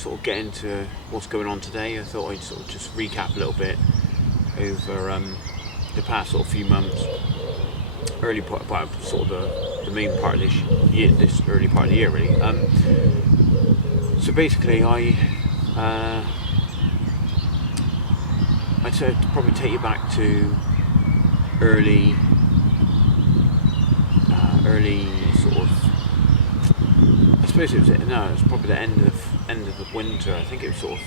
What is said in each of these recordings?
sort of get into what's going on today, I thought I'd sort of just recap a little bit over the past sort of few months, early part, sort of the main part of this year, this early part of the year really. So basically I'd say to probably take you back to early sort of, I suppose it was probably the end of the winter. I think it was sort of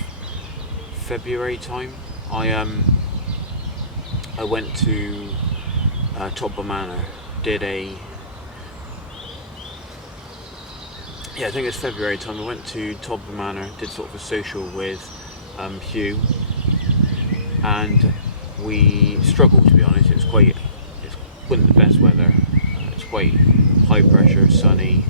February time. I went to Todber Manor, I think it was February time. I went to Todber Manor, did sort of a social with Hugh, and we struggled, to be honest. It wasn't the best weather. It's quite high pressure, sunny.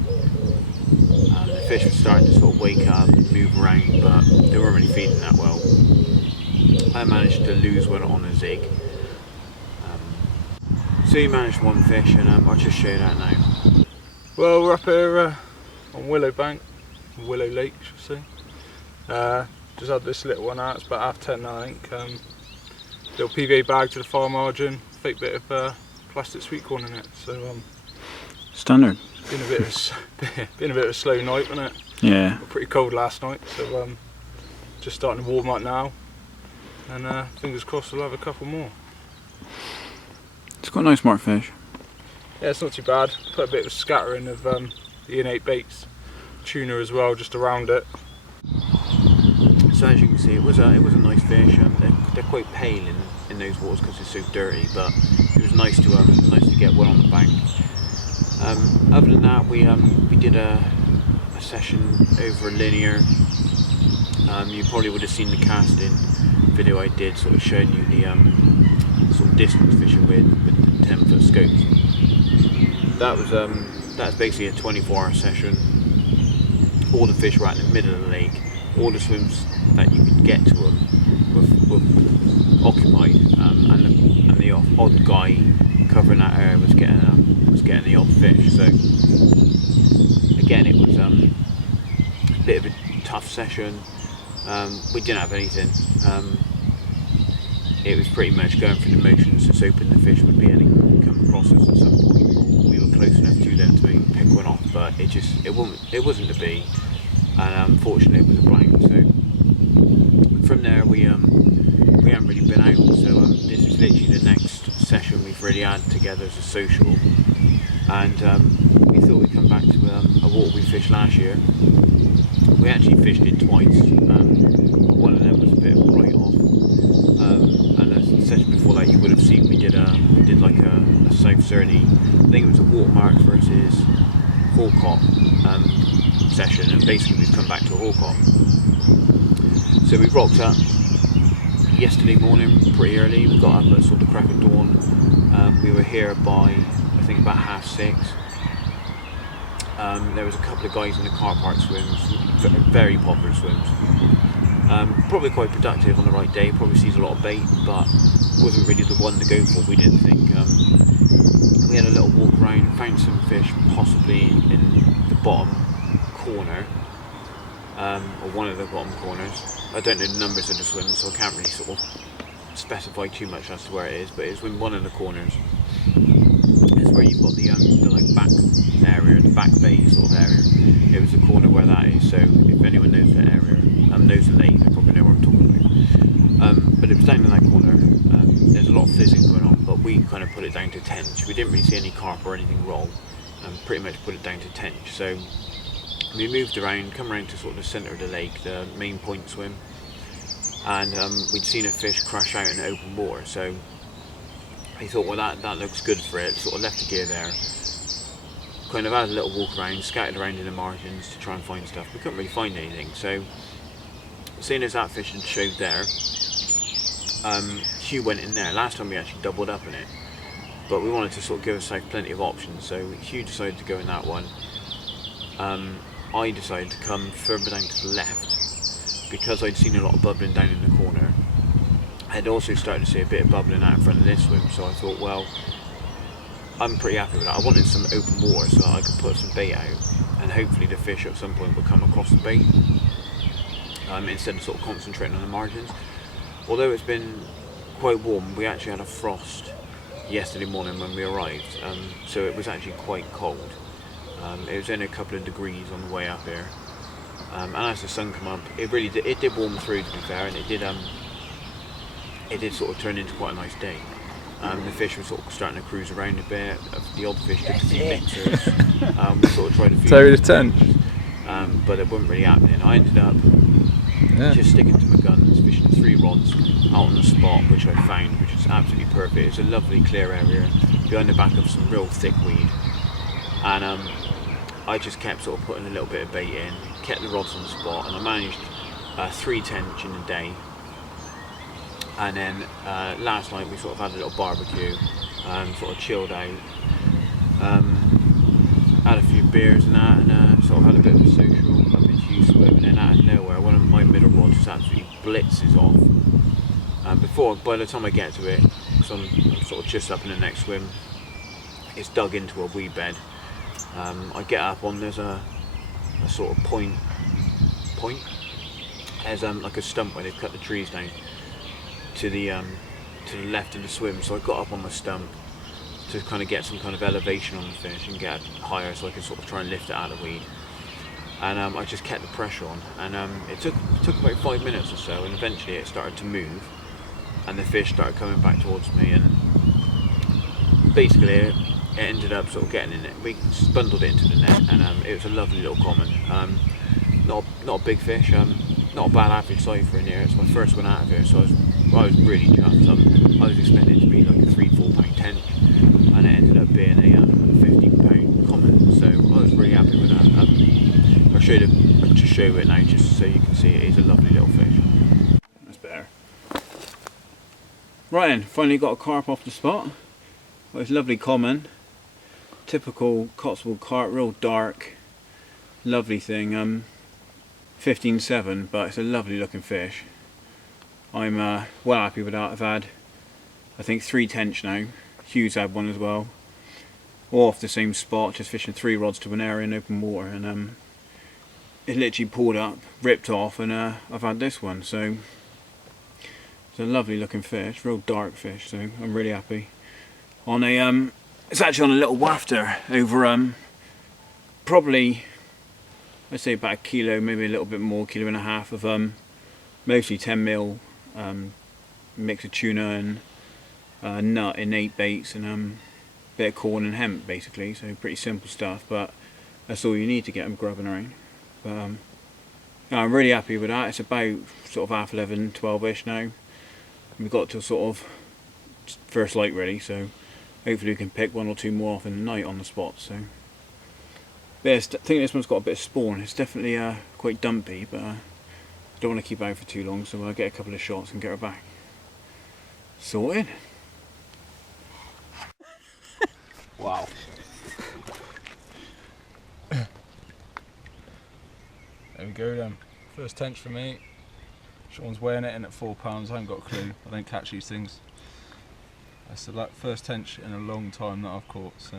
The fish were starting to sort of wake up and move around, but they weren't really feeding that well. I managed to lose one on a zig. So you managed one fish, and I'll just show you that now. Well, we're up here on Willow Bank, Willow Lake, I should say. Just had this little one out. It's about 10:30 now, I think. Little PVA bag to the far margin, fake bit of plastic sweet corn in it. So standard. It's been a bit of a slow night, wasn't it? Yeah. Pretty cold last night, so just starting to warm up now, and fingers crossed we'll have a couple more. It's got a nice mark fish. Yeah, it's not too bad. Put a bit of scattering of the innate baits, tuna as well, just around it. So as you can see, it was a nice fish. They're quite pale in those waters because they're so dirty, but it was nice to get one on the bank. Other than that, we did a session over a linear. You probably would have seen the casting video I did, sort of showing you the sort of distance fishing with the 10-foot scopes. That's basically a 24-hour session. All the fish were out in the middle of the lake. All the swims that you could get to them were occupied, and the odd guy covering that area was getting the odd fish. So again, it was a bit of a tough session. We didn't have anything. It was pretty much going through the motions, just hoping the fish would come across us at some point. We were close enough to them to maybe pick one off, but it wasn't to be. And unfortunately it was a blank. So from there we haven't really been out. So this is literally the next session we've really had together as a social. And we thought we'd come back to a water we fished last year. We actually fished it twice. One of them was a bit of a write-off. And the session before that, you would have seen we did like a South Surrey. I think it was a Watermark versus Horcott session, and basically we've come back to Horcott. So we rocked up yesterday morning pretty early. We got up at sort of crack of dawn. We were here by I think about 6:30. There was a couple of guys in the car park swims, very popular swims. Probably quite productive on the right day. Probably sees a lot of bait, but wasn't really the one to go for. We didn't think. We had a little walk around, found some fish possibly in the bottom corner, or one of the bottom corners. I don't know the numbers of the swims, so I can't really sort of specify too much as to where it is, but it's in one of the corners. It's where you've got the like back area, the back bay sort of area. It was the corner where that is, so if anyone knows the area, knows the lake, they probably know what I'm talking about. But it was down in that corner. There's a lot of fizzing going on, but we kind of put it down to tench. We didn't really see any carp or anything wrong, and pretty much put it down to tench. So we moved around, come around to sort of the centre of the lake, the main point swim, and we'd seen a fish crash out in open water. So I thought, well, that looks good for it. Sort of left the gear there, kind of had a little walk around, scattered around in the margins to try and find stuff. We couldn't really find anything. So seeing as that fish had showed there, Hugh went in there. Last time we actually doubled up in it, but we wanted to sort of give ourselves plenty of options. So Hugh decided to go in that one. I decided to come further down to the left because I'd seen a lot of bubbling down in the corner. I'd also started to see a bit of bubbling out in front of this swim, so I thought, well, I'm pretty happy with that. I wanted some open water so that I could put some bait out, and hopefully the fish at some point would come across the bait. instead of sort of concentrating on the margins. Although it's been quite warm, we actually had a frost yesterday morning when we arrived, so it was actually quite cold. It was only a couple of degrees on the way up here, and as the sun came up, it did warm through, to be fair, and it did sort of turn into quite a nice day. The fish were sort of starting to cruise around a bit. The odd fish took a few mixers. We sort of tried a few. Terry the Tench. But it wasn't really happening. I ended up just sticking to my guns, fishing 3 rods out on the spot, which I found, which is absolutely perfect. It's a lovely clear area behind the back of some real thick weed, and I just kept sort of putting a little bit of bait in, kept the rods on the spot, and I managed 3 tench in a day. And then last night we sort of had a little barbecue, sort of chilled out, had a few beers and that, and sort of had a bit of a social up in Hugh swim, and then out of nowhere one of my middle rods just absolutely blitzes off. By the time I get to it, because I'm sort of just up in the next swim, it's dug into a weed bed. I get up on, there's a sort of point, there's like a stump where they've cut the trees down to the left of the swim, so I got up on my stump to kind of get some kind of elevation on the fish and get higher so I could sort of try and lift it out of the weed. And I just kept the pressure on, and it took about 5 minutes or so, and eventually it started to move and the fish started coming back towards me, and basically it ended up sort of getting in it. We bundled it into the net, and it was a lovely little common. Not a big fish, not a bad average size for in here. It's my first one out of here, so I was really chuffed. I was expecting it to be like a 3-4 pound tench, and it ended up being a 15 pound common, so I was really happy with that. I'll just show it now just so you can see it is a lovely little fish. That's better. Right then, finally got a carp off the spot. Well, it's lovely common, typical Cotswold carp, real dark, lovely thing. 15.7, but it's a lovely looking fish. I'm well happy with that. I've had, I think, 3 tench now. Hugh's had one as well. All off the same spot, just fishing 3 rods to an area in open water, and it literally pulled up, ripped off, and I've had this one. So it's a lovely looking fish, real dark fish. So I'm really happy. On a it's actually on a little wafter over probably, I'd say about 1 kilo, maybe a little bit more, 1.5 kilos of mostly 10mm mix of tuna and nut in 8 baits, and a bit of corn and hemp basically. So pretty simple stuff, but that's all you need to get them grubbing around. But yeah, I'm really happy with that. It's about sort of 11:30, 12ish now. We've got to sort of first light really, so hopefully we can pick 1 or 2 more off in the night on the spot. So yeah, I think this one's got a bit of spawn. It's definitely quite dumpy, but I don't want to keep out for too long, so I'll get a couple of shots and get her back. Sorted. Wow. There we go then. First tench for me. Sean's weighing it in at 4 pounds. I haven't got a clue. I don't catch these things. That's the first tench in a long time that I've caught. So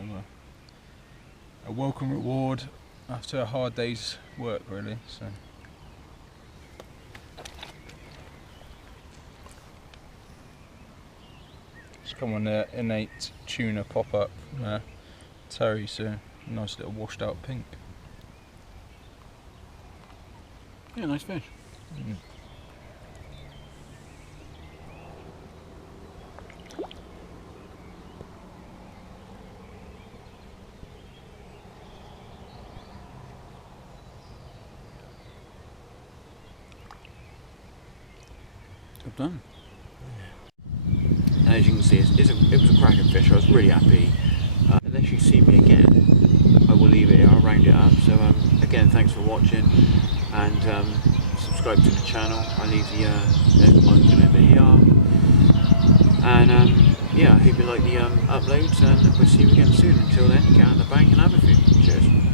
a welcome reward after a hard day's work, really. So. It's come on the innate tuna pop up from Terry, so nice little washed out pink. Yeah, nice fish. Mm. Job done. And as you can see, it was a cracking fish. I was really happy. Unless you see me again, I will leave it here. I'll round it up. So again, thanks for watching, and subscribe to the channel. I'll leave the icon over here. And yeah, I hope you like the uploads, and we'll see you again soon. Until then, get out in the bank and have a few. Cheers.